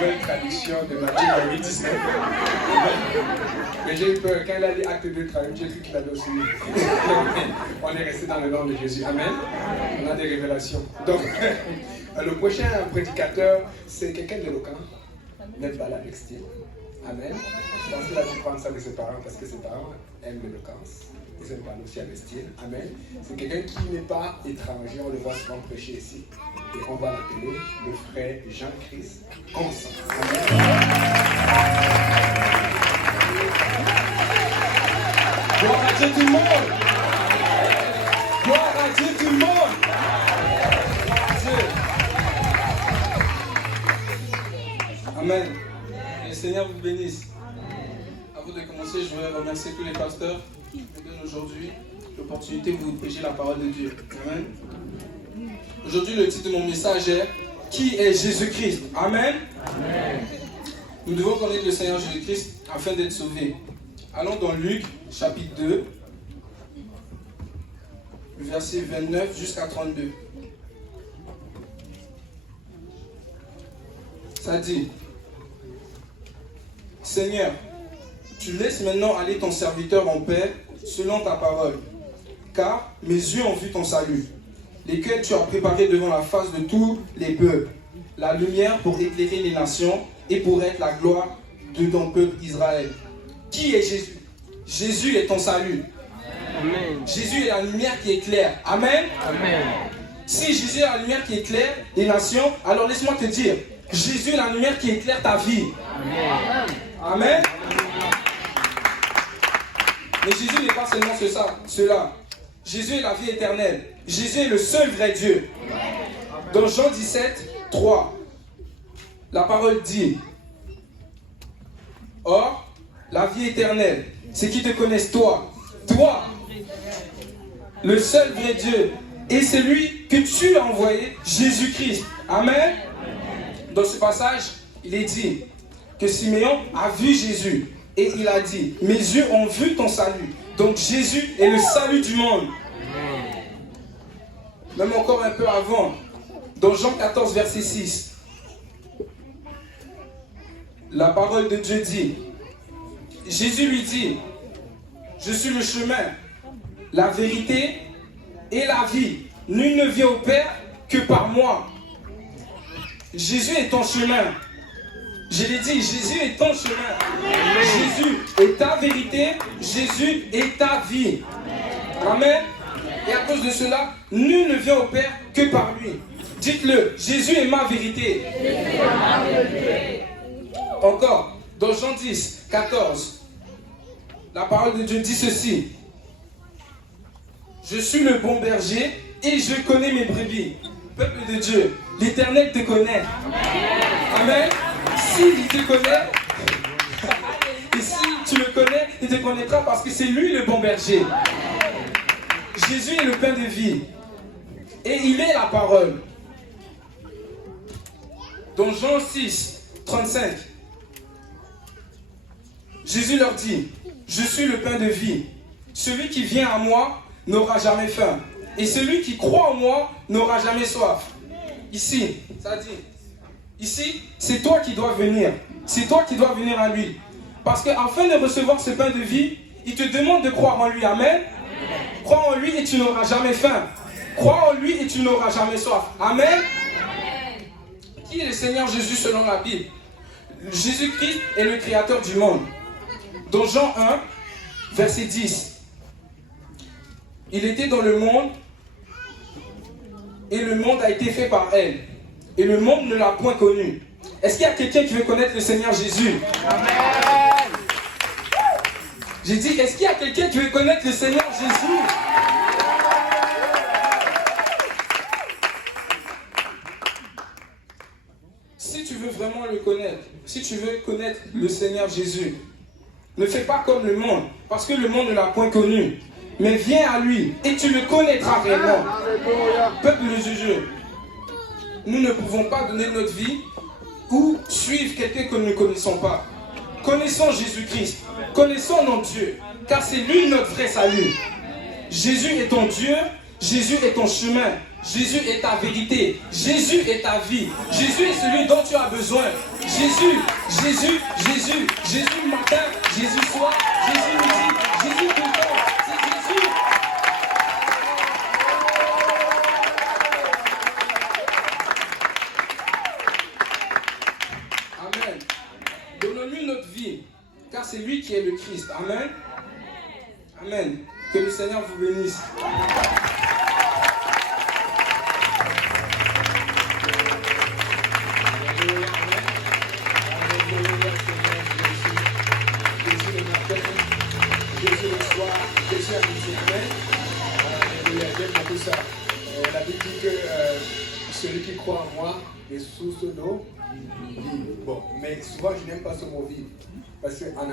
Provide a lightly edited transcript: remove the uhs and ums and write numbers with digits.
nouvelle traduction de Matthieu 28, 19. Mais j'ai eu peur. Quand il a dit acte 2 traduit, j'ai cru qu'il avait aussi. On est resté dans le nom de Jésus. Amen. On a des révélations. Donc, le prochain prédicateur, c'est quelqu'un d'éloquent. N'est pas avec style. Amen. Je pense qu'il a dû prendre ça de ses parents parce que ses parents aiment l'éloquence. Ils aiment parler aussi avec style. Amen. C'est quelqu'un qui n'est pas étranger. On le voit souvent prêcher ici. Et on va l'appeler le frère Jean-Christ Constant. Amen. Gloire à Dieu tout le monde. Gloire à Dieu tout le monde. Gloire à Dieu. Amen. Que le Seigneur vous bénisse. Avant de commencer, je voudrais remercier tous les pasteurs qui nous donnent aujourd'hui l'opportunité de vous prêcher la parole de Dieu. Amen. Aujourd'hui, le titre de mon message est « Qui est Jésus-Christ ?» Amen. Amen. Nous devons connaître le Seigneur Jésus-Christ afin d'être sauvés. Allons dans Luc, chapitre 2, verset 29 jusqu'à 32. Ça dit « Seigneur, tu laisses maintenant aller ton serviteur en paix selon ta parole, car mes yeux ont vu ton salut, lesquels tu as préparé devant la face de tous les peuples, la lumière pour éclairer les nations et pour être la gloire de ton peuple Israël. » Qui est Jésus? Jésus est ton salut. Amen. Jésus est la lumière qui éclaire. Amen. Amen. Si Jésus est la lumière qui éclaire les nations, alors laisse-moi te dire, Jésus est la lumière qui éclaire ta vie. Amen. Amen. Mais Jésus n'est pas seulement cela. Jésus est la vie éternelle. Jésus est le seul vrai Dieu. Dans Jean 17, 3, la parole dit: Or, la vie éternelle, c'est qu'ils te connaissent toi, le seul vrai Dieu, et c'est lui que tu as envoyé, Jésus-Christ. Amen. Dans ce passage, il est dit que Siméon a vu Jésus et il a dit: mes yeux ont vu ton salut. Donc Jésus est le salut du monde. Même encore un peu avant, dans Jean 14, verset 6, la parole de Dieu dit, Jésus lui dit: je suis le chemin, la vérité et la vie. Nul ne vient au Père que par moi. Jésus est ton chemin. Je l'ai dit, Jésus est ton chemin. Amen. Jésus est ta vérité. Jésus est ta vie. Amen. Et à cause de cela, nul ne vient au Père que par lui. Dites-le, Jésus est ma vérité. Jésus est ma vérité. Encore, dans Jean 10, 14, la parole de Dieu dit ceci: je suis le bon berger et je connais mes brebis. Peuple de Dieu, l'Éternel te connaît. Amen. S'il te connaît, et si tu le connais, il te connaîtra parce que c'est lui le bon berger. Jésus est le pain de vie et il est la parole. Dans Jean 6, 35, Jésus leur dit: je suis le pain de vie. Celui qui vient à moi n'aura jamais faim. Et celui qui croit en moi n'aura jamais soif. Ici, ça dit, ici, c'est toi qui dois venir. C'est toi qui dois venir à lui. Parce qu'afin de recevoir ce pain de vie, il te demande de croire en lui. Amen. Crois en lui et tu n'auras jamais faim. Crois en lui et tu n'auras jamais soif. Amen. Qui est le Seigneur Jésus selon la Bible? Jésus-Christ est le créateur du monde. Dans Jean 1, verset 10, il était dans le monde et le monde a été fait par elle. Et le monde ne l'a point connu. Est-ce qu'il y a quelqu'un qui veut connaître le Seigneur Jésus? Amen. J'ai dit, est-ce qu'il y a quelqu'un qui veut connaître le Seigneur Jésus? Si tu veux vraiment le connaître, si tu veux connaître le Seigneur Jésus, ne fais pas comme le monde, parce que le monde ne l'a point connu. Mais viens à lui et tu le connaîtras réellement. Peuple de Dieu, nous ne pouvons pas donner notre vie ou suivre quelqu'un que nous ne connaissons pas. Connaissons Jésus-Christ, connaissons notre Dieu, car c'est lui notre vrai salut. Jésus est ton Dieu Jésus est ton chemin. Jésus est ta vérité. Jésus est ta vie. Jésus est celui dont tu as besoin. Jésus, Jésus, Jésus. Jésus matin, Jésus soir, Jésus midi, Jésus tout le temps. C'est Jésus. Amen. Donnons-lui notre vie, car c'est lui qui est le Christ. Amen. Amen. Que le Seigneur vous bénisse. Jésus le soir, Jésus a dit Amen. Alléluia, j'aime beaucoup ça. La Bible dit que celui qui croit en moi est source d'eau vive. Bon, mais souvent je n'aime pas ce mot vive. Parce qu'en